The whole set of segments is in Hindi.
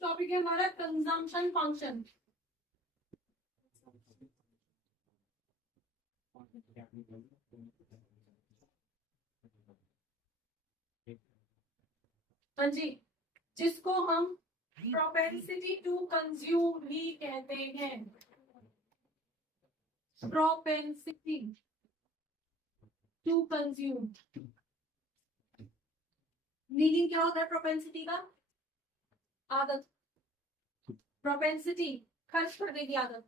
टॉपिक है हमारा कंजम्पशन फंक्शन। हाँ जी, जिसको हम प्रोपेंसिटी टू कंज्यूम भी कहते हैं। प्रोपेंसिटी टू कंज्यूम मीनिंग क्या होता है प्रोपेंसिटी का? आदत। प्रोपेंसिटी खर्च करने की आदत।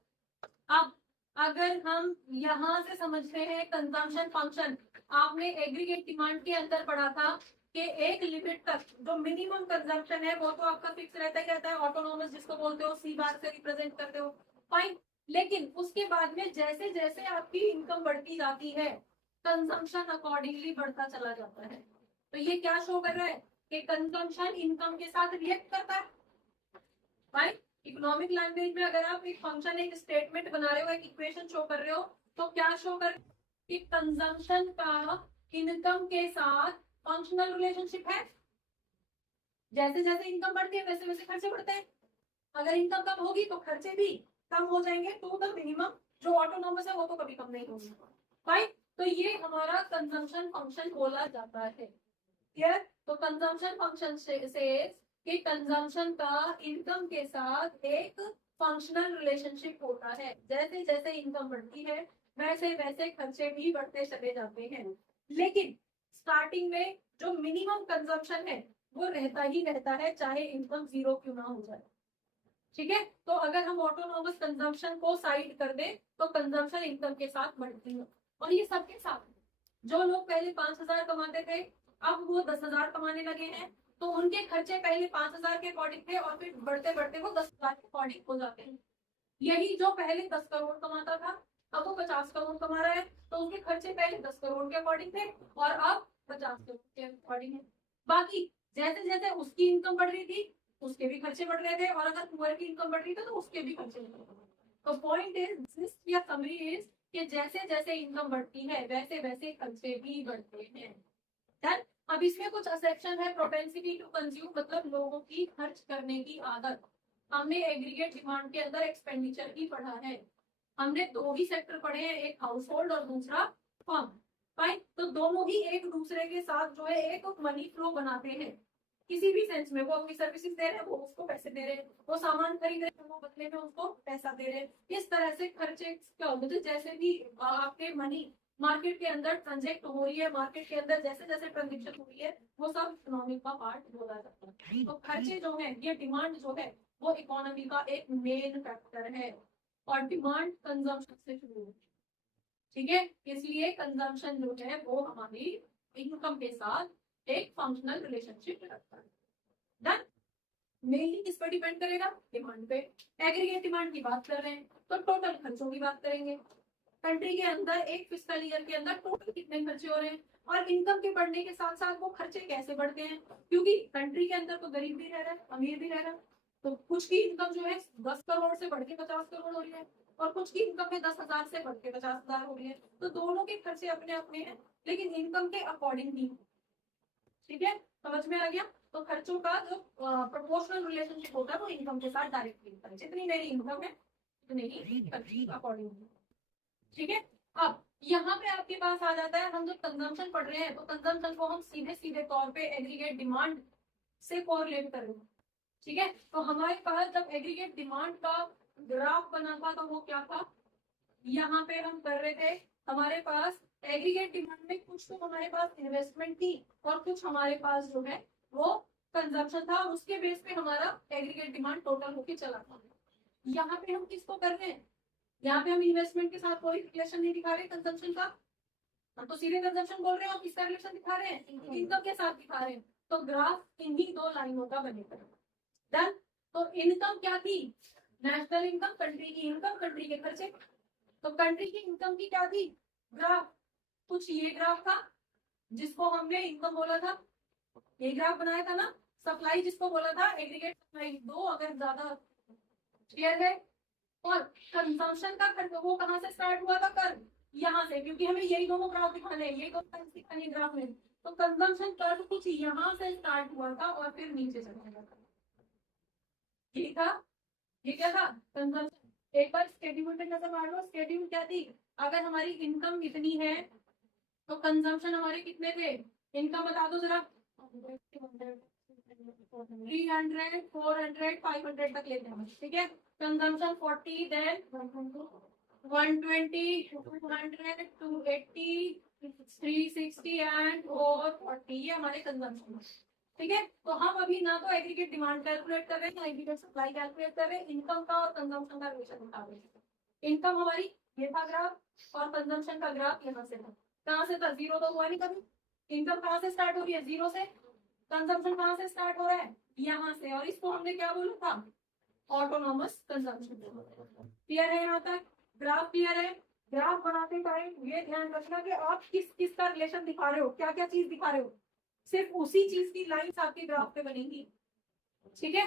अब अगर हम यहां से समझते हैं कंजम्पशन फंक्शन, आपने एग्रीगेट डिमांड के अंदर पढ़ा था कि एक लिमिट तक जो मिनिमम कंजम्पशन है वो तो आपका फिक्स रहता ही रहता है, ऑटोनोमस जिसको बोलते हो, सी बार से रिप्रेजेंट करते हो, फाइन। लेकिन उसके बाद में जैसे जैसे आपकी इनकम बढ़ती जाती है कंजम्पशन अकॉर्डिंगली बढ़ता चला जाता है। तो ये क्या शो कर रहा है कि कंजम्पशन इनकम के साथ रिएक्ट करता है। फाइन। इकोनॉमिक लैंग्वेज में अगर आप एक फंक्शन, एक स्टेटमेंट बना रहे हो, एक इक्वेशन शो कर रहे हो, तो क्या शो कर कि कंजम्पशन का इनकम के साथ फंक्शनल रिलेशनशिप है। जैसे जैसे इनकम बढ़ती है वैसे वैसे खर्चे बढ़ते हैं। अगर इनकम कम होगी तो खर्चे भी कम हो जाएंगे टू द मिनिमम। जो ऑटोनोमस है वो तो कभी कम नहीं होगी। राइट। तो ये हमारा कंजम्पशन फंक्शन बोला जाता है। क्लियर? तो कंजम्पशन फंक्शन से कि कंजम्पशन का इनकम के साथ एक फंक्शनल रिलेशनशिप होता है। जैसे जैसे इनकम बढ़ती है वैसे वैसे खर्चे भी बढ़ते चले जाते हैं। लेकिन स्टार्टिंग में जो मिनिमम कंजम्पशन है वो रहता ही रहता है, चाहे इनकम जीरो क्यों ना हो जाए। ठीक है। तो अगर हम ऑटोनोमस कंजम्पशन को साइड कर दें तो कंजम्पशन इनकम के साथ बढ़ती है। और ये सबके साथ, जो लोग पहले 5,000 कमाते थे अब वो 10,000 कमाने लगे हैं, तो उनके खर्चे पहले 5,000 के अकॉर्डिंग थे और फिर बढ़ते बढ़ते वो 10,000 के अकॉर्डिंग हो जाते हैं। यही जो पहले 10 करोड़ कमाता था अब वो 50 करोड़ कमा रहा है, तो उसके खर्चे पहले 10 करोड़ के अकॉर्डिंग थे और अब 50 करोड़ के अकॉर्डिंग है। बाकी जैसे जैसे उसकी इनकम बढ़ रही थी उसके भी खर्चे बढ़ रहे थे, और अगर पुअर की इनकम बढ़ रही थी तो उसके भी खर्चे बढ़ रहे थे। तो पॉइंट इज या समरी इज कि जैसे जैसे इनकम बढ़ती है वैसे वैसे खर्चे भी बढ़ते हैं। डन। अब इसमें कुछ एक्सेप्शन है। प्रोपेंसिटी टू कंज्यूम मतलब लोगों की खर्च करने की आदत। हमने एग्रीगेट डिमांड के अंदर एक्सपेंडिचर ही पढ़ा है। हमने दो ही सेक्टर पढ़े हैं, एक हाउस होल्ड और दूसरा फर्म। फाइन। तो दोनों ही एक दूसरे के साथ जो है एक मनी फ्लो बनाते हैं। किसी भी सेंस में वो अपनी सर्विसेज दे रहे हैं, वो उसको पैसे दे रहे हैं, वो सामान खरीद रहे हैं, वो बदले में उसको पैसा दे रहे हैं। इस तरह से खर्चे क्या होते हैं। जैसे भी आपके मनी मार्केट के अंदर ट्रांजेक्ट हो रही है, मार्केट के अंदर जैसे जैसे ट्रांजेक्शन हो रही है वो सब इकोनॉमी का पार्ट बोला जाता है। तो खर्चे जो है, ये डिमांड जो है वो इकोनॉमी का एक मेन फैक्टर है और डिमांड कंजम्पशन से शुरू होती है। ठीक है। इसलिए कंजम्पशन जो है वो हमारी इनकम के साथ एक फंक्शनल रिलेशनशिप रखता है। डन। मेनली किस पर डिपेंड करेगा? डिमांड पे। एग्रीगेट डिमांड की बात कर रहे हैं तो टोटल खर्चों की बात करेंगे। कंट्री के अंदर एक फिस्कल ईयर के अंदर टोटल कितने खर्चे हो रहे हैं, और इनकम के बढ़ने के साथ साथ वो खर्चे कैसे बढ़ते हैं। क्योंकि कंट्री के अंदर तो गरीब भी रह रहा है अमीर भी रह रहा है। तो कुछ की इनकम जो है 10 करोड़ से बढ़ के 50 करोड़ हो रही है और कुछ की इनकम में 10,000 से बढ़ के 50,000 हो रही है। तो दोनों के खर्चे अपने अपने हैं लेकिन इनकम के अकॉर्डिंग ही। ठीक है। समझ में आ गया? तो खर्चों का जो प्रोपोर्शनल रिलेशनशिप होता है वो इनकम के साथ डायरेक्टली होता है। जितनी मेरी इनकम है उतनी ही खर्च अकॉर्डिंग। ठीक है। अब यहाँ पे आपके पास आ जाता है, हम जब कंजम्पशन पढ़ रहे हैं तो कंजम्पशन को हम सीधे सीधे तौर पे एग्रीगेट डिमांड से कोरिलेट कर रहे हैं। ठीक है। तो हमारे पास जब एग्रीगेट डिमांड का ग्राफ बना था तो वो क्या था, यहाँ पे हम कर रहे थे, हमारे पास एग्रीगेट डिमांड में कुछ तो हमारे पास इन्वेस्टमेंट थी और कुछ हमारे पास जो है वो कंजम्पशन था। उसके बेस पे हमारा एग्रीगेट डिमांड टोटल होके चला था। यहाँ पे हम किसको कर रहे हैं, यहाँ पे हम इन्वेस्टमेंट के साथ कोई रिलेशन नहीं दिखा रहे कंजम्पशन का, हम तो सीधे कंजम्पशन बोल रहे हैं और किसका रिलेशन दिखा रहे हैं, इनकम के साथ दिखा रहे हैं। तो ग्राफ इन्हीं दो लाइनों का बनेगा। डन। तो इनकम क्या थी, नेशनल इनकम, कंट्री की इनकम, कंट्री के खर्चे। तो कंट्री की इनकम की क्या थी ग्राफ, कुछ ये ग्राफ था जिसको हमने इनकम बोला था, ये ग्राफ बनाया था ना। सप्लाई जिसको बोला था एग्रीगेट सप्लाई दो अगर ज्यादा, क्लियर है। और कंजम्पशन का खर्च वो कहाँ से स्टार्ट हुआ था, कर्व यहाँ से, क्योंकि हमें यही दोनों ग्राफ दिखाने हैं, यही दोनों दिखाने ग्राफ में। तो कंजम्पशन कर्व कुछ यहाँ से स्टार्ट हुआ था और फिर नीचे चला गया था। ये था, ये क्या था, कंजम्पशन। एक बार स्केड्यूल पे नजर मार लो, स्केड्यूल क्या थी, अगर हमारी इनकम इतनी है तो कंजम्पशन हमारे कितने थे, इनकम बता दो जरा, 300, 400, 500 तक लेते हैं, ठीक है। कंजम्पशन 40, देन 120, 200, 280, 360 एंड 440, ये हमारे कंजम्पशन, ठीक है। तो हम अभी ना तो एग्रीगेट डिमांड कैलकुलेट कर रहे हैं ना एग्रीगेट सप्लाई कैलकुलेट कर रहे हैं, इनकम का और कंजम्पशन का रिलेशन निकाल रहे हैं। इनकम हमारी ये था ग्राफ और कंजम्पशन का ग्राफ यहाँ से था, कहाँ से था, जीरो तो हुआ नहीं कभी। इनकम कहाँ से स्टार्ट हो रही है, जीरो से। कंजम्पशन कहाँ से स्टार्ट हो रहा है, यहाँ से, और इसको हमने क्या बोला था, ऑटोनॉमस कंजम्पशन। क्लियर है यहाँ तक, ग्राफ क्लियर है। ग्राफ बनाते टाइम ये ध्यान रखना कि आप किस किस का रिलेशन दिखा रहे हो, क्या क्या चीज दिखा रहे हो, सिर्फ उसी चीज की लाइंस आपके ग्राफ पे बनेंगी, ठीक है।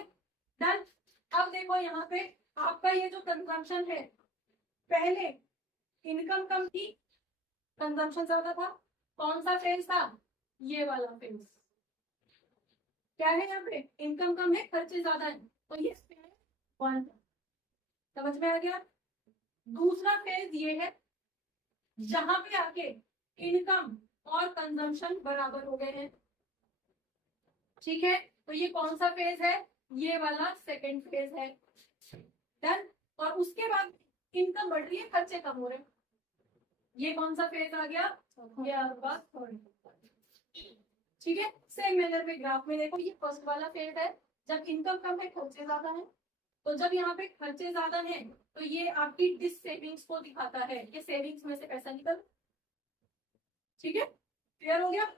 डन। अब देखो यहाँ पे आपका ये जो कंजम्पशन है, पहले इनकम कम थी, कंजम्पशन ज्यादा था, कौन सा फेज था, ये वाला फेज। क्या है यहाँ पे, इनकम कम है, खर्चे ज्यादा है, तो ये वन, समझ में आ गया। दूसरा फेज ये है जहां पे आके इनकम और कंजम्पशन बराबर हो गए हैं, ठीक है। तो ये कौन सा फेज है, ये वाला सेकंड फेज है। डन। और उसके बाद इनकम बढ़ रही है, खर्चे कम हो रहे हैं, ये कौन सा फेज आ गया, ये आपका थर्ड, ठीक है। सेम मैनर में ग्राफ में देखो, ये फर्स्ट वाला फेज है जब इनकम कम है, खर्चे ज्यादा है। तो जब यहाँ पे खर्चे ज्यादा हैं तो ये आपकी डिस सेविंग्स को दिखाता है कि सेविंग्स में से पैसा निकल, ठीक है। क्लियर हो गया।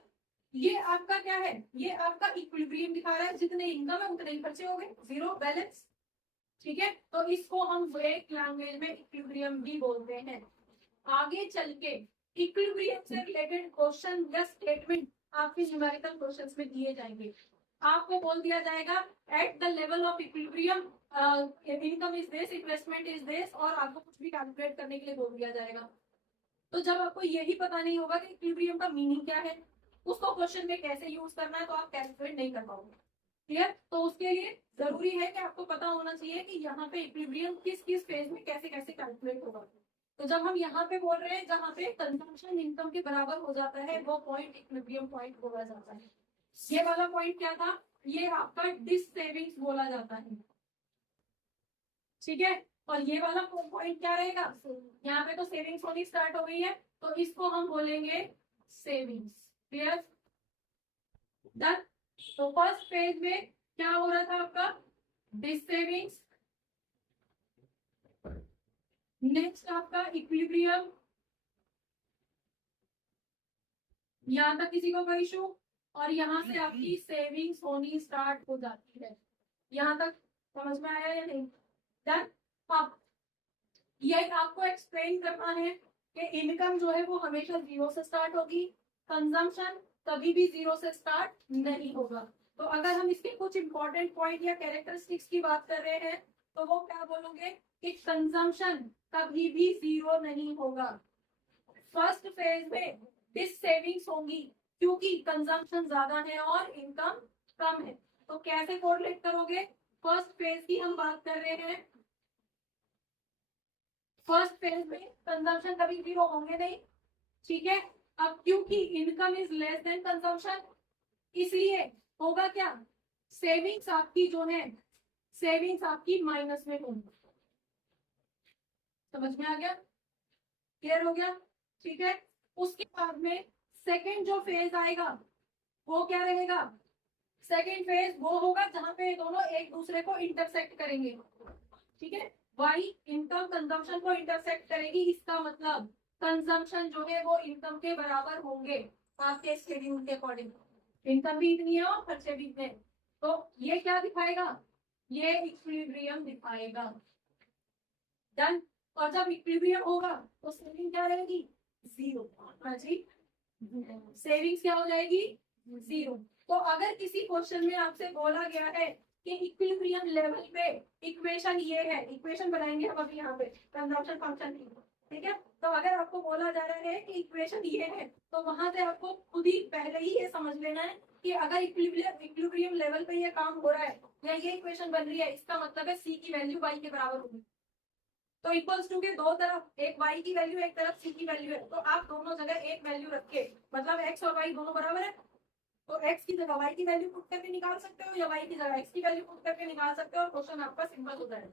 ये आपका क्या है, ये आपका इक्विलिब्रियम दिखा रहा है, जितने इनकम है उतने ही खर्चे हो गए, जीरो बैलेंस, ठीक है। तो इसको हम एक लैंग्वेज में इक्विलिब्रियम भी बोलते हैं। आगे चल के इक्विलिब्रियम से रिलेटेड क्वेश्चन या स्टेटमेंट आपके न्यूमेरिकल क्वेश्चंस में दिए जाएंगे। आपको बोल दिया जाएगा at the level of equilibrium income is this, investment is this, और आपको कुछ भी कैलकुलेट करने के लिए बोल दिया जाएगा। तो जब आपको यही पता नहीं होगा कि इक्विलिब्रियम का मीनिंग क्या है, उसको क्वेश्चन में कैसे यूज करना है, तो आप कैलकुलेट नहीं कर पाओगे। क्लियर। तो उसके लिए जरूरी है कि आपको पता होना चाहिए कि यहाँ पे इक्विलिब्रियम किस किस फेज में कैसे कैसे कैलकुलेट होगा। तो जब हम यहाँ पे बोल रहे हैं जहाँ पे कंजम्पशन इनकम के बराबर हो जाता है, वो पॉइंट इक्विलिब्रियम पॉइंट बोला जाता है। ये वाला पॉइंट क्या था, ये आपका डिस सेविंग्स बोला जाता है, ठीक है। और ये वाला पॉइंट क्या रहेगा, यहाँ पे तो सेविंग्स होनी स्टार्ट हो गई है, तो इसको हम बोलेंगे सेविंग्स। क्लियर। डन। तो फर्स्ट फेज में क्या हो रहा था आपका, डिस सेविंग्स। नेक्स्ट आपका इक्विलिब्रियम, यहाँ तक किसी को कोई इशू, और यहाँ से आपकी सेविंग्स होनी स्टार्ट हो जाती है। यहाँ तक समझ में आया या नहीं। डन। अब ये आपको एक्सप्लेन करना है कि इनकम जो है वो हमेशा जीरो से स्टार्ट होगी, कंजम्पशन कभी भी जीरो से स्टार्ट नहीं होगा। तो अगर हम इसके कुछ इंपॉर्टेंट पॉइंट या कैरेक्टरिस्टिक्स की बात कर रहे हैं तो वो क्या बोलोगे कि कंजम्पशन कभी भी जीरो नहीं होगा। फर्स्ट फेज में डिस सेविंग्स होंगी क्योंकि कंजम्पशन ज्यादा है और इनकम कम है। तो कैसे कोरिलेट करोगे, फर्स्ट फेज की हम बात कर रहे हैं, फर्स्ट फेज में कंजम्पशन कभी जीरो होंगे नहीं, ठीक है। अब क्योंकि income is less than consumption, इसलिए होगा क्या, सेविंग्स आपकी जो है, सेविंग्स आपकी माइनस में होंगी। समझ में आ गया, क्लियर हो गया, ठीक है। उसके बाद में सेकेंड जो फेज आएगा वो क्या रहेगा, सेकेंड फेज वो होगा जहां पे दोनों एक दूसरे को इंटरसेक्ट करेंगे, ठीक है। वाई इनकम कंजम्पशन को इंटरसेक्ट करेगी, इसका मतलब कंजम्पशन जो है वो इनकम के बराबर होंगे आपके शेड्यूल के अकॉर्डिंग। इनकम भी इतनी है और खर्चे भी इतने, तो ये क्या दिखाएगा, ये इक्विलिब्रियम दिखाएगा। डन। और जब इक्विलिब्रियम होगा तो सेविंग क्या रहेगी, जीरो। हाँ जी, सेविंग्स क्या हो जाएगी, जीरो। तो अगर किसी क्वेश्चन में आपसे बोला गया है कि इक्विलिब्रियम लेवल पे इक्वेशन ये है, इक्वेशन बनाएंगे हम अभी यहाँ पे कंजम्पशन फंक्शन की, ठीक है। तो अगर आपको बोला जा रहा है कि इक्वेशन ये है, तो वहां से आपको खुद ही पहले ही ये समझ लेना है कि अगर इक्विलिब्रियम लेवल पे ये काम हो रहा है या ये इक्वेशन बन रही है, इसका मतलब है सी की वैल्यू y के बराबर होगी। तो इक्वल्स टू के दो तरफ, एक y की वैल्यू, एक तरफ c की वैल्यू है, तो आप दोनों जगह एक वैल्यू रख के, मतलब x और y दोनों बराबर है, तो x की जगह y की वैल्यू पुट करके निकाल सकते हो या y की जगह x की वैल्यू पुट करके निकाल सकते हो और क्वेश्चन आपका सिंपल हो जाएगा।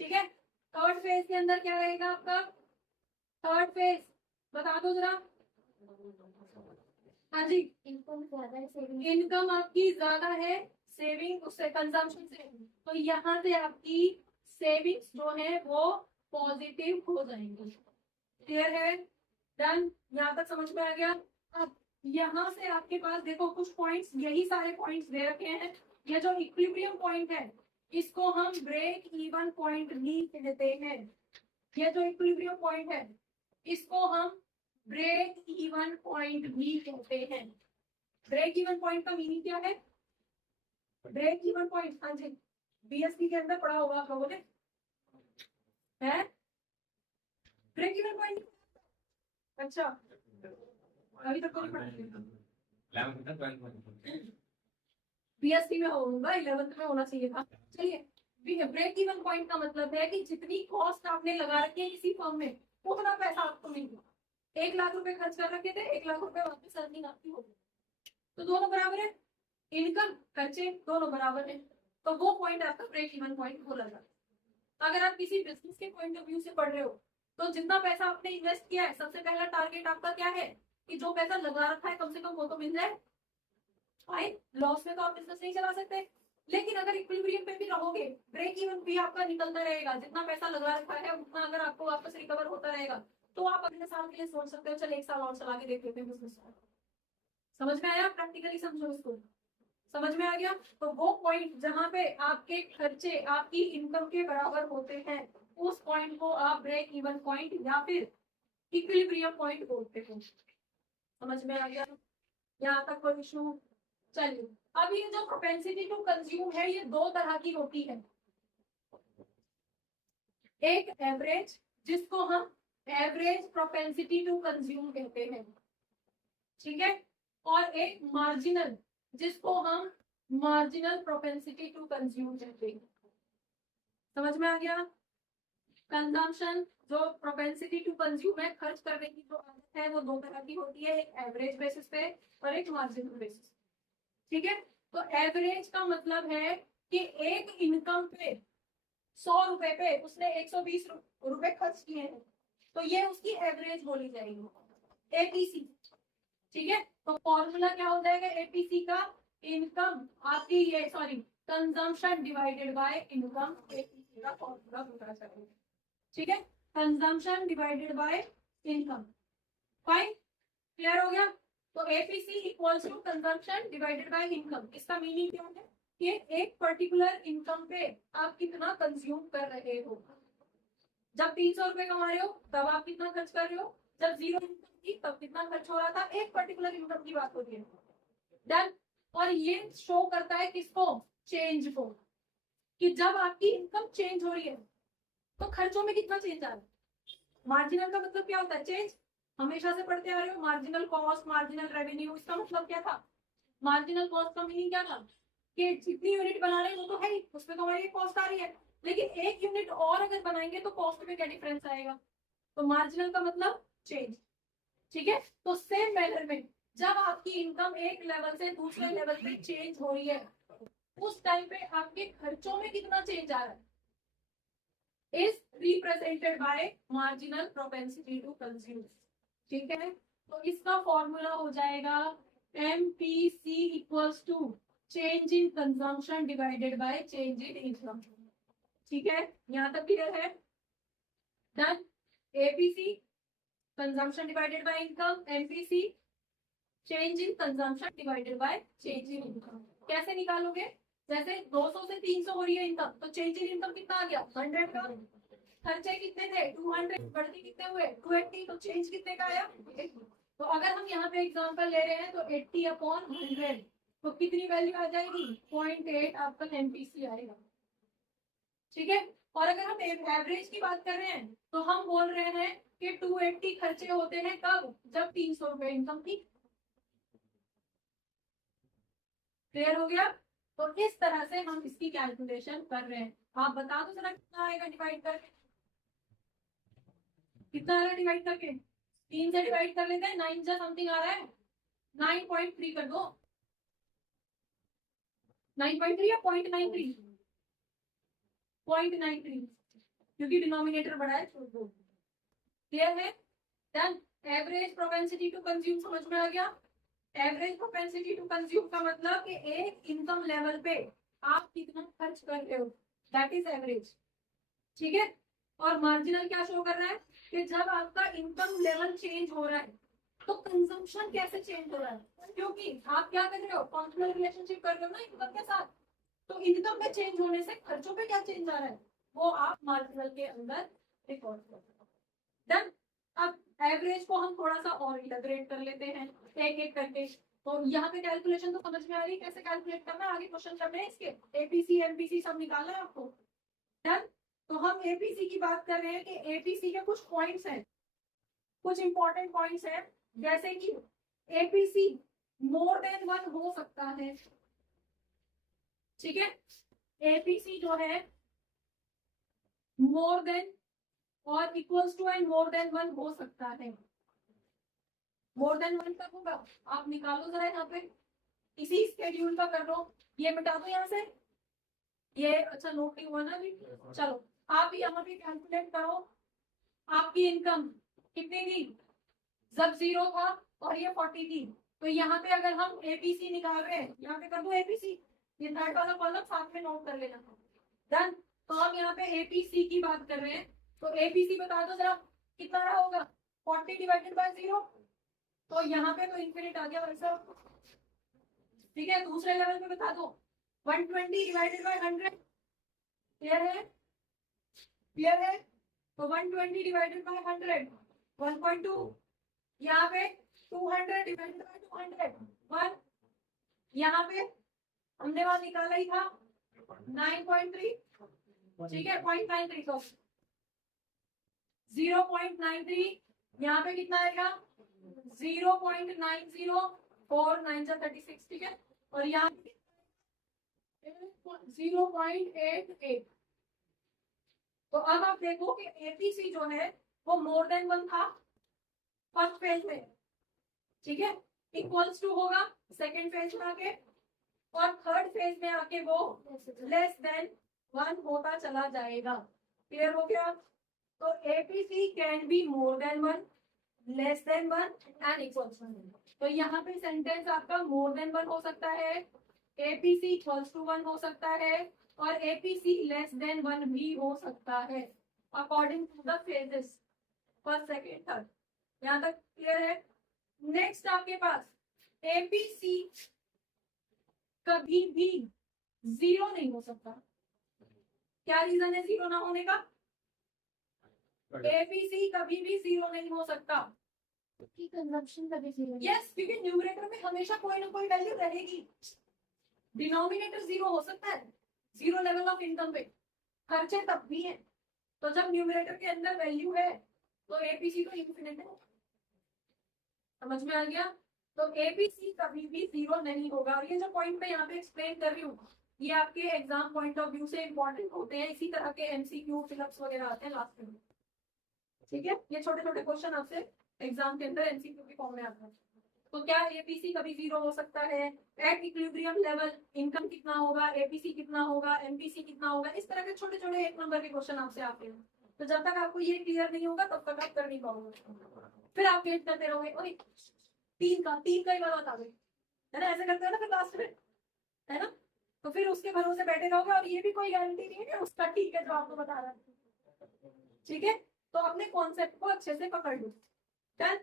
ठीक है, थर्ड फेज के अंदर क्या रहेगा आपका? थर्ड फेज बता दो जरा। हाँ जी, इनकम ज्यादा है, सेविंग इनकम आपकी ज्यादा है, सेविंग उससे कंजम्पशन से, तो यहाँ से आपकी सेविंग्स जो है वो पॉजिटिव हो जाएंगी। क्लियर है? डन? यहाँ तक समझ में आ गया? अब यहाँ से आपके पास देखो कुछ पॉइंट्स, यही सारे पॉइंट्स दे रखे हैं। ये जो इक्विलिब्रियम पॉइंट है इसको हम ब्रेक इवन पॉइंट भी कहते हैं। ये जो इक्विलिब्रियम पॉइंट है इसको हम ब्रेक इवन पॉइंट भी कहते हैं। ब्रेक इवन पॉइंट का मीनिंग क्या है? ब्रेक इवन पॉइंट, हाँ जी, बीएससी के अंदर पढ़ा होगा आप लोगों ने, है ब्रेक इवन पॉइंट। अच्छा, अभी तक तो नहीं पढ़ा, बीएससी में होगा, 11th में होना चाहिए था। चलिए, ब्रेक इवन पॉइंट का मतलब है कि जितनी कॉस्ट आपने लगा रखी है किसी फॉर्म में उतना पैसा आपको नहीं हुआ। 1 लाख रुपए खर्च कर रखे थे, 1 लाख रुपए वापस अर्निंग आपकी हो गई, तो दोनों बराबर है, इनकम खर्चे दोनों बराबर है, तो वो पॉइंट आपका ब्रेक इवन पॉइंट बोला जाता है। अगर आप किसी बिजनेस के पॉइंट ऑफ व्यू से पढ़ रहे हो तो जितना पैसा आपने इन्वेस्ट किया है, सबसे पहला टारगेट आपका क्या है कि जो पैसा लगा रखा है कम से कम वो तो मिल जाए। फाइन, लॉस में तो आप बिजनेस नहीं चला सकते, लेकिन अगर इक्विलिब्रियम पे भी रहोगे, ब्रेक इवन भी आपका निकलता रहेगा, जितना पैसा लगा रखा है उतना अगर आपको वापस रिकवर होता रहेगा, तो आप अगले साल के लिए सोच सकते हो चल 1 साल और चला के देख लेते हैं बिजनेस को। समझ में आया? प्रैक्टिकली समझो इसको, समझ में आ गया? तो वो पॉइंट जहां पे आपके खर्चे आपकी इनकम के बराबर होते हैं उस पॉइंट को आप ब्रेक इवन पॉइंट या फिर इक्विलिब्रियम पॉइंट बोलते हैं। समझ में आ गया? यहाँ तक कोई इशू? चलिए, अब ये जो प्रोपेंसिटी टू कंज्यूम है ये दो तरह की होती है, एक एवरेज जिसको हम एवरेज प्रोपेंसिटी टू कंज्यूम कहते हैं, ठीक है, और एक मार्जिनल जिसको हम मार्जिनल प्रोपेंसिटी टू कंज्यूम कहते हैं। समझ में आ गया? कंजम्पशन जो प्रोपेंसिटी टू कंज्यूम है, खर्च करने की जो आदत है वो दो तरह की होती है, एक एवरेज बेसिस पे और एक मार्जिनल बेसिस। ठीक है, तो एवरेज का मतलब है कि एक इनकम पे 100 रुपए पे उसने 120 रुपए खर्च किए हैं, तो ये उसकी एवरेज बोली जाएगी, एपीसी। ठीक है, तो फॉर्मूला क्या हो जाएगा एपीसी का? इनकम आपकी ये sorry consumption divided by income, APC का फॉर्मूला पता चलेगा। ठीक है, consumption divided by income. Fine, clear हो गया? तो APC equals to consumption divided by income. इसका मीनिंग क्या है कि एक पर्टिकुलर इनकम पे आप कितना कंज्यूम कर रहे हो। जब 300 रुपए कमा रहे हो तब आप कितना खर्च कर रहे हो, जब 0 इनकम थी तब कितना खर्च हो रहा था, एक पर्टिकुलर इनकम की बात होती है। डन? और ये शो करता है किसको? चेंज को, कि जब आपकी इनकम चेंज हो रही है तो खर्चों में कितना चेंज आ रहा है। मार्जिनल का मतलब क्या होता है? चेंज। हमेशा से पढ़ते आ रहे हो, मार्जिनल कॉस्ट, मार्जिनल रेवेन्यू। इसका मतलब क्या था? मार्जिनल कॉस्ट का मीनिंग क्या था कि जितनी यूनिट बना रहे हैं वो तो है ही, उसमें तो हमारी कॉस्ट आ रही है, लेकिन एक यूनिट और अगर बनाएंगे तो कॉस्ट में क्या डिफरेंस आएगा, तो मार्जिनल का मतलब चेंज। ठीक है, तो सेम मैनर में जब आपकी इनकम एक लेवल से दूसरे लेवल पे चेंज हो रही है उस टाइम पे आपके खर्चों में कितना चेंज आ रहा है is represented by marginal propensity to consume। ठीक है, तो इसका फॉर्मूला हो जाएगा MPC equals to change in consumption divided by change in income. ठीक है, यहाँ तक क्लियर है? Done? APC consumption divided by income, MPC change in consumption divided by change in income. कैसे निकालोगे? जैसे 200 से 300 हो रही है इनकम, तो चेंज इन इनकम कितना आ गया? 100 का। खर्चे कितने थे? 200, बढ़ती कितने हुए? 280, तो चेंज कितने का आया? तो अगर हम यहाँ पे एग्जांपल ले रहे हैं तो 80/100, तो कितनी वैल्यू आ जाएगी? 0.8 आपका एमपीसी आएगा। ठीक है, और अगर हम एवरेज की बात कर रहे हैं तो हम बोल रहे हैं कि 280 खर्चे होते हैं कब, जब 300 रुपए इनकम थी। क्लियर हो गया। तो इस तरह से हम इसकी कैलकुलेशन कर रहे हैं। आप बता दो जरा कितना आएगा डिवाइड करके, कितना आएगा डिवाइड करके। 3 से डिवाइड कर लेते हैं, 9 जा समथिंग आ रहा है, 9.3 कर दो। 9.3 या 0.93, 0.93, क्योंकि डिनोमिनेटर बड़ा है। क्लियर है। Then average propensity to consume समझ में आ गया। एवरेज प्रोपेंसिटी टू कंज्यूम का मतलब कि एक इनकम लेवल पे आप कितना खर्च कर रहे हो, दैट इज एवरेज। ठीक है। और मार्जिनल क्या शो कर रहा है कि जब आपका इनकम लेवल चेंज हो रहा है तो कंजम्पशन कैसे चेंज हो रहा है, क्योंकि आप क्या कर रहे हो, फंक्शनल रिलेशनशिप कर रहे हो ना इनकम के साथ। तो इनकम में चेंज होने से खर्चों पे क्या चेंज आ रहा है, वो आप मार्जिनल के अंदर रिकॉर्ड कर रहे हो। देन अब एवरेज को हम थोड़ा सा और इंटीग्रेट कर लेते हैं एक एक करके। तो यहाँ पे कैलकुलेशन तो समझ में आ रही है कैसे कैलकुलेट करना है। आगे क्वेश्चन करने हैं इसके, एपीसी एमपीसी सब निकालना है आपको। डन। तो हम एपीसी की बात कर रहे हैं कि एपीसी के कुछ पॉइंट्स हैं, कुछ इंपॉर्टेंट पॉइंट्स हैं, जैसे कि एपीसी मोर देन 1 हो सकता है। ठीक है। एपीसी जो है मोर देन और equals to and more than 1 हो सकता है। मोर देन 1 तक होगा, आप निकालो जरा यहाँ पे, इसी स्केड्यूल का कर लो। ये मिटा दो यहाँ से, ये अच्छा नोट नहीं हुआ ना अभी। चलो आप यहाँ पे कैलकुलेट करो, आपकी इनकम कितनी थी जब 0 था और ये 40 थी। तो यहाँ पे अगर हम एपीसी निकाल रहे हैं, यहाँ पे कर दो एपीसी, ये थर्ड वाला कॉलम साथ में नोट कर लेना। डन। तो हम यहाँ पे एपीसी की बात कर रहे हैं, तो एपीसी बता दो जरा कितना रहा होगा, 40 डिवाइडेड बाय 0। तो यहाँ पे तो इन्फिनिट आ गया भाई साहब। ठीक है। दूसरे लेवल पे बता दो 120 डिवाइडेड बाय 100। क्लियर है, क्लियर है। तो 120 डिवाइडेड बाय 100 1.2। यहाँ पे 200 डिवाइडेड बाय 200 1। यहाँ पे हमने वहां निकाला ही था 9.3। ठीक है, 0.93 तो 0.93। यहाँ पे कितना आएगा 0.9049 ठीक है। और यहाँ 0.88। तो अब आप देखो कि एपीसी जो है वो मोर देन 1 था फर्स्ट फेज में। ठीक है। इक्वल्स टू होगा सेकेंड फेज में आके, और थर्ड फेज में आके वो लेस देन 1 होता चला जाएगा। क्लियर हो गया। तो APC can be more than 1, less than 1 and equals 1। तो यहाँ पे सेंटेंस आपका मोर देन 1 हो सकता है, एपीसी इक्वल्स टू 1 हो सकता है, और एपीसी लेस देन 1 भी हो सकता है, according to the phases first second third. यहाँ तक क्लियर है। नेक्स्ट आपके पास एपीसी कभी भी 0 नहीं हो सकता। क्या रीजन है 0 ना होने का, एपीसी कभी भी 0 नहीं हो सकता। कंजम्पशन कभी 0 यस, क्योंकि न्यूमरेटर में हमेशा कोई ना कोई वैल्यू रहेगी। डिनोमिनेटर 0 हो सकता है, 0 लेवल ऑफ इनकम पे खर्चे तब भी है। तो जब न्यूमरेटर के अंदर वैल्यू है तो एपीसी तो इन्फिनिट है। समझ में आ गया। तो एपीसी कभी भी 0 नहीं होगा। और ये जो पॉइंट मैं यहाँ पे एक्सप्लेन कर रही हूँ, ये आपके एग्जाम पॉइंट ऑफ व्यू से इंपॉर्टेंट होते हैं। इसी तरह के एमसीक्यू फिलअप्स वगैरह आते हैं लास्ट में। ठीक है। ये छोटे छोटे क्वेश्चन आपसे एग्जाम के अंदर एमसीक्यू के फॉर्म में आते हैं। तो क्या एपीसी कभी 0 हो सकता है, एट इक्विलिब्रियम लेवल इनकम कितना होगा, एपीसी कितना होगा, एमपीसी कितना होगा, इस तरह के छोटे छोटे 1 नंबर के क्वेश्चन आपसे आते हैं। तो जब तक आपको ये क्लियर नहीं होगा तब तक आप कर नहीं पाओगे, फिर आप वेट करते रहोगे। ओए 3 का ही बात आ गई है ना, ऐसे करते हैं ना फिर लास्ट में, है ना। तो फिर उसके भरोसे बैठे रहोगे, और ये भी कोई गारंटी नहीं है कि उसका ठीक है जो आपको बता रहा है। ठीक है। तो अपने कॉन्सेप्ट को अच्छे से पकड़ लो। डन।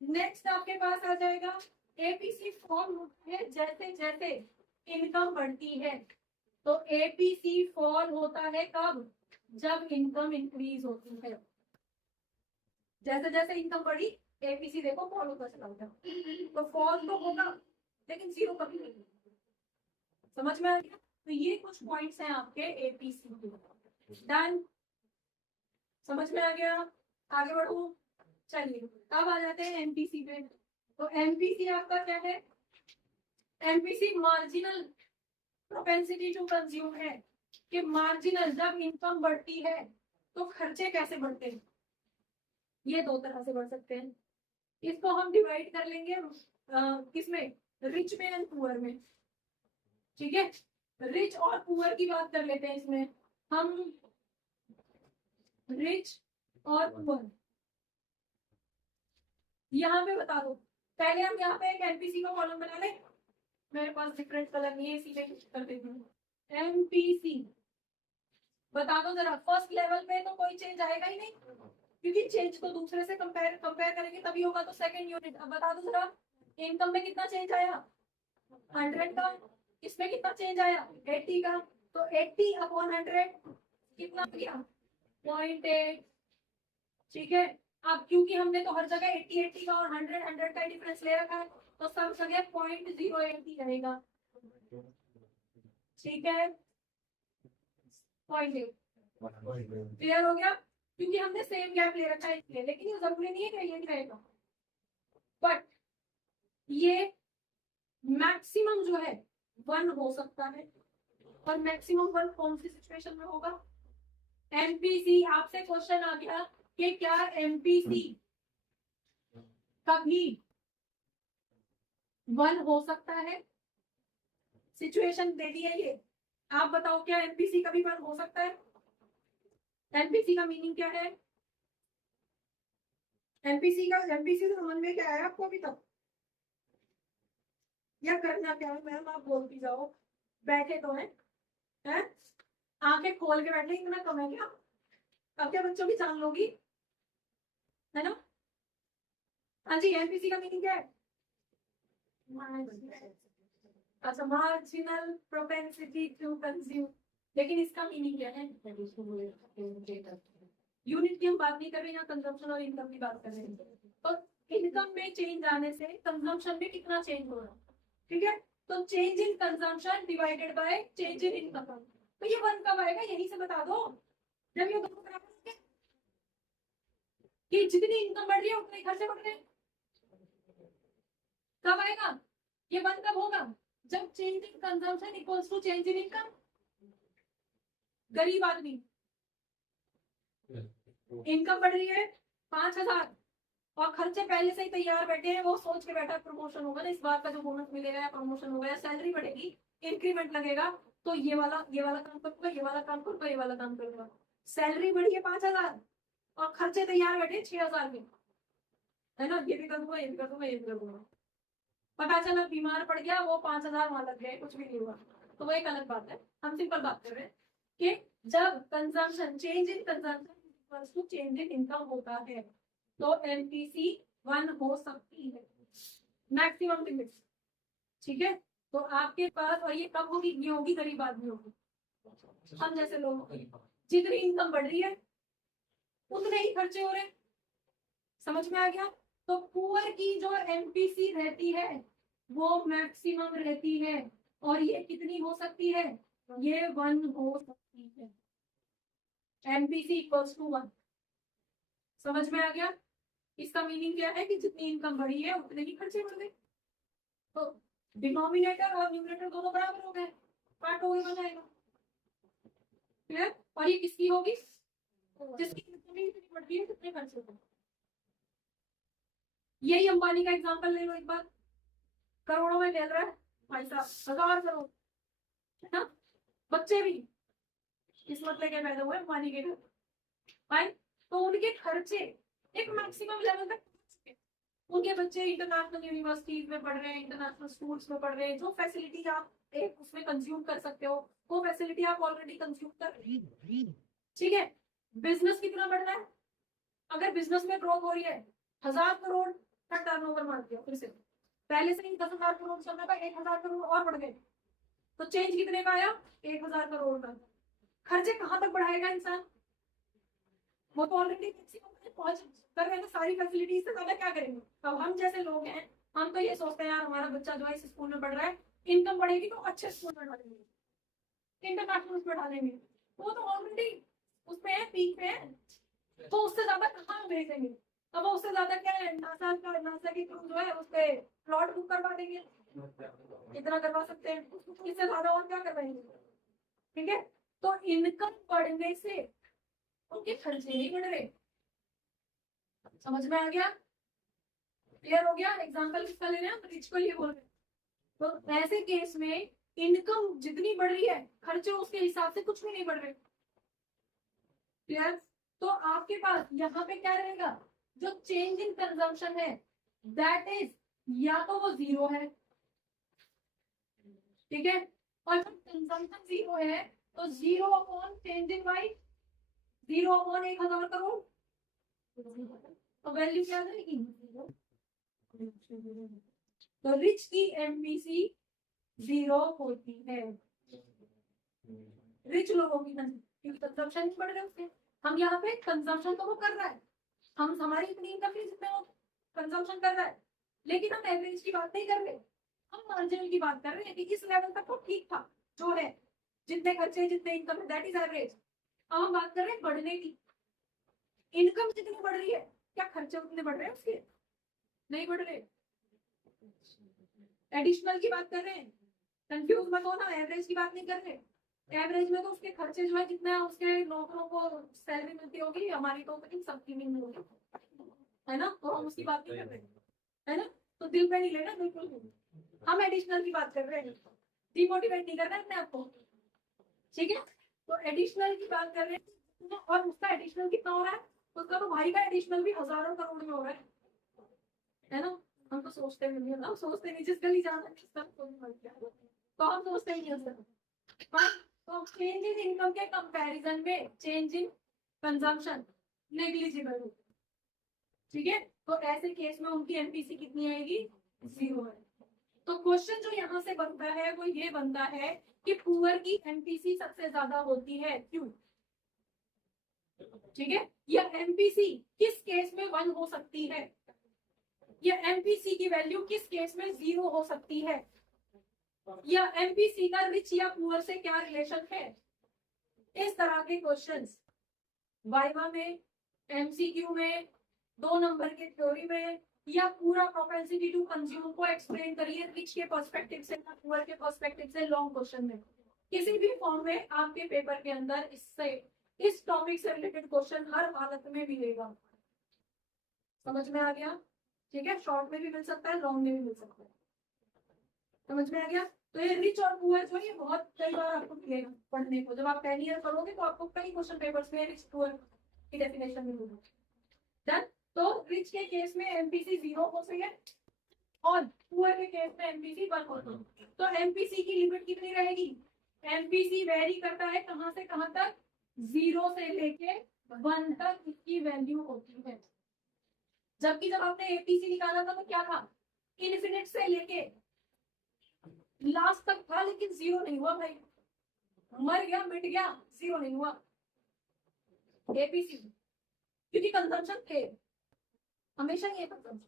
नेक्स्ट आपके पास आ जाएगा एपीसी फॉल होता है जैसे जैसे इनकम बढ़ती है। तो एपीसी फॉल होता है कब, जब इनकम इंक्रीज होती है। जैसे जैसे इनकम बढ़ी एपीसी देखो फॉल होता चला गया। तो फॉल तो होगा लेकिन 0 कभी नहीं। समझ में आ गया। तो ये कुछ पॉइंट्स हैं आपके एपीसी के। डन। समझ में आ गया। आगे बढ़ो। चलिए अब आ जाते हैं एमपीसी पे। तो एमपीसी आपका क्या है? MPC marginal propensity to consume है कि मार्जिनल जब इनकम बढ़ती है तो खर्चे कैसे बढ़ते हैं। ये दो तरह से बढ़ सकते हैं। इसको हम डिवाइड कर लेंगे किसमें? रिच में एंड पुअर में। ठीक है, रिच और पुअर की बात कर लेते हैं इसमें हम। रिच और पुअर यहाँ पे बता दो। पहले हम यहाँ पे एक एमपीसी का कॉलम बना लें। मेरे पास डिफरेंट कलर नहीं है इसीलिए कर देती हूँ। एमपीसी बता दो जरा। फर्स्ट लेवल पे तो कोई चेंज आएगा ही नहीं क्योंकि चेंज तो दूसरे से कंपेयर करेंगे तभी होगा। तो सेकंड यूनिट अब बता दो जरा। इनकम में कितना चेंज आया? 100 का। इसमें कितना चेंज आया? 80 का। तो 80 अपॉन 100 कितना गया? 0.8। ठीक है, अब क्योंकि हमने तो हर जगह 80 का और 100 का डिफरेंस ले रखा है तो सब जगह 0.08 ही रहेगा। ठीक है, 0.8 क्लियर हो गया क्योंकि हमने सेम गैप ले रखा है इसलिए। लेकिन ये जरूरी नहीं है कि ये रहेगा, बट ये मैक्सिमम जो है 1 हो सकता है। और मैक्सिमम 1 कौन सी सिचुएशन में होगा? एमपीसी आपसे क्वेश्चन आ गया कि क्या एमपीसी कभी 1 हो सकता है? सिचुएशन दे दी है ये। आप बताओ क्या एमपीसी कभी 1 हो सकता है? एमपीसी का मीनिंग क्या है? एमपीसी से समझ में क्या आया आपको अभी तक? या करना क्या है मैम? आप बोलती जाओ। बैठे तो हैं? आंखें खोल के बैठे इतना कम है क्या? अब क्या बच्चों की जान लोगी? है ना? हाँ जी, एमपीसी का मीनिंग क्या है? अच्छा, मार्जिनल प्रोपेंसिटी टू कंज्यूम। लेकिन इसका मीनिंग क्या है? यूनिट की हम बात नहीं कर रहे, यहाँ कंजम्पशन और इनकम की बात कर रहे हैं। तो इनकम में चेंज आने से कंजम्पशन में कितना चेंज हो रहा है? ठीक है, तो change in consumption divided by change in income. तो ये 1 कब आएगा? यही से बता दो। जब ये दोनों बराबर होंगे कि जितनी इनकम बढ़ रही है उतने खर्चे बढ़ रहे हैं। कब आएगा ये? 1 कब होगा? जब change in consumption equals to change in income. गरीब आदमी इनकम बढ़ रही है 5,000 और खर्चे पहले से ही तैयार बैठे हैं। वो सोच के बैठा प्रमोशन होगा ना इस बार का, जो बोनस मिलेगा या प्रमोशन होगा या सैलरी बढ़ेगी, इंक्रीमेंट लगेगा, तो ये वाला काम करूंगा, ये वाला काम करूंगा, ये वाला काम करूंगा। सैलरी बढ़ी है 5,000 और खर्चे तैयार बैठे 6,000 के, है ना? ये भी करूंगा, ये भी करूंगा, ये भी करूंगा। पता चला बीमार पड़ गया, वो 5,000 वहां लग गए, कुछ भी नहीं हुआ, तो वो एक अलग बात है। हम सिंपल बात कर रहे हैं कि जब consumption change in consumption to change in income होता है तो एमपीसी 1 हो सकती है, मैक्सिमम लिमिट। ठीक है, तो आपके पास, और ये कब होगी? ये होगी गरीब आदमी होगी, हम जैसे लोग। जितनी इनकम बढ़ रही है उतने ही खर्चे हो रहे हैं। समझ में आ गया? तो पुअर की जो एमपीसी रहती है वो मैक्सिमम रहती है, और ये कितनी हो सकती है? ये 1 हो सकती है। MPC equals to 1। समझ में आ गया? इसका मीनिंग क्या है कि जितनी इनकम बढ़ी है उतने ही खर्चे बढ़ गए। तो डिनोमिनेटर और न्यूमरेटर दोनों बराबर हो गए, पार्ट हो गया, जाएगा। क्लियर? और ये किसकी होगी? जिसकी इनकम ही इतनी बढ़ती है कितने खर्चे होंगे। यही अंबानी का एग्जांपल ले लो एक बार। करोड़ों में मिल रहा है भाई साहब, 1,000 करोड़, है ना? बच्चे भी किस्मत लेके पैदा हुए अंबानी के घर भाई, तो उनके खर्चे एक मैक्सिमम लेवल तक। उनके बच्चे इंटरनेशनल यूनिवर्सिटीज में पढ़ रहे हैं, इंटरनेशनल स्कूल्स में पढ़ रहे हैं। जो फैसिलिटी आप एक उसमें कंज्यूम कर सकते हो वो फैसिलिटी आप ऑलरेडी कंज्यूम कर रहे हैं। ठीक है, बिजनेस कितना बढ़ रहा है? अगर बिजनेस में ग्रोथ हो रही है, 1,000 करोड़ का टर्नओवर मान दिया, फिर से पहले से ही 10,000 करोड़ चल रहा था, 1,000 करोड़ और बढ़ गए, तो चेंज कितने का आया? 1,000 करोड़ का। खर्चे कहां तक बढ़ाएगा इंसान? वो तो ऑलरेडी मैक्सिमम पहुंच कर रहे हैं, सारी फैसिलिटीज से ज्यादा क्या करेंगे? अब हम जैसे लोग हैं, हम तो ये सोचते हैं यार हमारा बच्चा जो है इस स्कूल में पढ़ रहा है, इनकम बढ़ेगी तो अच्छे स्कूल में डालेंगे, इंटरनेशनल में डालेंगे। वो तो ऑलरेडी उसमें है, पीक पे है, तो उससे ज्यादा कहाँ भेजेंगे? अब वो उससे ज्यादा क्या है, नासा की क्रू जो है उस पे प्लॉट बुक करवा देंगे, इतना करवा सकते हैं, इससे ज्यादा और क्या करवाएंगे। ठीक है, तो इनकम बढ़ने से उनके खर्चे नहीं बढ़ रहे। समझ में आ गया, क्लियर हो गया। एग्जाम्पल किसका ले रहे हैं, रिच को ये बोल रहे हैं। तो ऐसे केस में इनकम जितनी बढ़ रही है, खर्चे उसके हिसाब से कुछ भी नहीं बढ़ रहे। क्लियर। तो आपके पास यहाँ पे क्या रहेगा, जो चेंज इन कंजम्पशन है दैट इज या तो वो जीरो है, ठीक है, और जब कंजम्पशन जीरो है तो zero upon change in y, zero upon 1000 crore, तो वैल्यू क्या रहेगी। तो रिच की एमपीसी जीरो होती है, रिच लोगों की नहीं, क्योंकि कंजम्पशन नहीं बढ़ रहा है उसके। हम यहाँ पे कंजम्पशन तो वो कर रहा है, हम हमारी इतनी इनकम नहीं जितने वो कंजम्पशन कर रहा है, लेकिन हम एवरेज की बात नहीं कर रहे, हम मार्जिनल की बात कर रहे हैं कि इस लेवल तक तो ठीक था जो है, जितने खर्चे जितने इनकम है दैट इज एवरेज। अब हम बात कर रहे हैं बढ़ने की, इनकम जितनी बढ़ रही है क्या खर्चे उतने बढ़ रहे हैं उसके, नहीं बढ़ रहे। एडिशनल की बात कर रहे हैं, कंफ्यूज मत हो ना, एवरेज की बात नहीं कर रहे। एवरेज में तो उसके खर्चे जो है जितना उसके नौकरों को सैलरी मिलती होगी, हमारी तो सबकी नहीं मिलेगी, है ना, तो हम उसकी बात नहीं कर रहे, है ना, तो दिल पे नहीं लेना बिल्कुल भी। हम एडिशनल की बात कर रहे हैं, डिमोटिवेट नहीं करना अपने आप को, ठीक है। तो एडिशनल की बात कर रहे हैं, और उसका एडिशनल कितना हो रहा है, उसका तो भाई का एडिशनल भी हजारों करोड़ में हो रहा है ना। हम तो सोचते नहीं है ना, सोचते नहीं, जिस गली जाना तो हम सोचते ही नहीं है। तो चेंज इन इनकम के कंपैरिजन में चेंज इन कंजम्पशन नेग्लिजिबल है, ठीक है। तो ऐसे केस में उनकी एमपीसी कितनी आएगी, जीरो है। तो क्वेश्चन जो यहाँ से बनता है वो ये बनता है कि पुअर की एमपीसी सबसे ज्यादा होती है, क्यों, ठीक है। यह एमपीसी किस केस में 1 हो सकती है, यह एमपीसी की वैल्यू किस केस में 0 हो सकती है, या एमपीसी का रिच या पुअर से क्या रिलेशन है। इस तरह के क्वेश्चंस वाइवा में, एमसीक्यू में, 2 नंबर के थ्योरी में, या पूरा प्रोपेंसिटी टू कंज्यूम को एक्सप्लेन करिए रिच के पर्सपेक्टिव से या पुअर के पर्सपेक्टिव से, लॉन्ग क्वेश्चन में किसी भी फॉर्म में आपके पेपर के अंदर इससे इस टॉपिक से रिलेटेड क्वेश्चन हर हालत में मिलेगा। समझ में आ गया, ठीक है, शॉर्ट में भी मिल सकता है, लॉन्ग में भी मिल सकता है। समझ में आ गया। तो ये रिच और पुअर जो ये बहुत कई बार आपको मिलेगा पढ़ने को, जब आप 10 ईयर पढ़ोगे तो आपको कई क्वेश्चन पेपर्स में रिच पुअर की डेफिनेशन मिलेगी। डन। तो रिच के केस में एमपीसी 0 हो सकती है और पुअर के केस में एमपीसी 1 हो सकती है। तो एमपीसी की लिमिट कितनी रहेगी, एमपीसी वेरी करता है कहां से कहां तक, 0 से लेके 1 तक इसकी वैल्यू होती है। जबकि जब आपने एपीसी निकाला था तो क्या था, इन्फिनिट से लेके लास्ट तक था, लेकिन 0 नहीं हुआ भाई, मर गया मिट गया, 0 नहीं हुआ एपीसी, क्योंकि कंजम्पशन थे हमेशा ये कंजम्पशन।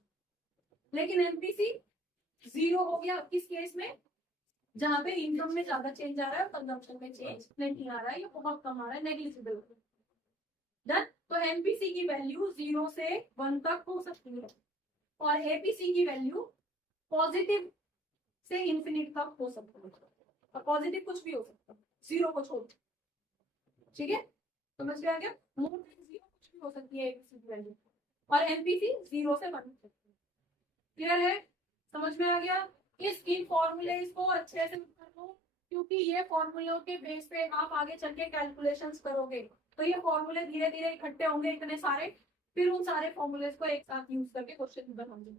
लेकिन एमपीसी 0 हो गया किस केस में, जहां पे इनकम में ज्यादा चेंज आ रहा है और कंजम्पशन में चेंज नहीं आ रहा है, या बहुत कम आ रहा है, नेग्लिजिबल। डन। तो एमपीसी की वैल्यू 0 से 1 तक हो सकती है, और एपीसी की वैल्यू पॉजिटिव से इंफिनिट तक हो सकता है, और पॉजिटिव कुछ भी हो सकता है, 0 को छोड़, ठीक है। समझ में आ गया, मोर देन 0 कुछ भी हो सकती है एपीसी की वैल्यू, और एमपीसी 0 से 1 तक। क्लियर है, समझ में आ गया। इन फॉर्मूले को अच्छे से कर लो, क्योंकि ये फॉर्मूलों के बेस पे आप आगे चल के कैलकुलेशंस करोगे, तो ये फॉर्मूले धीरे धीरे इकट्ठे होंगे इतने सारे, फिर उन सारे फॉर्मूले को एक साथ यूज करके क्वेश्चन बनाओगे।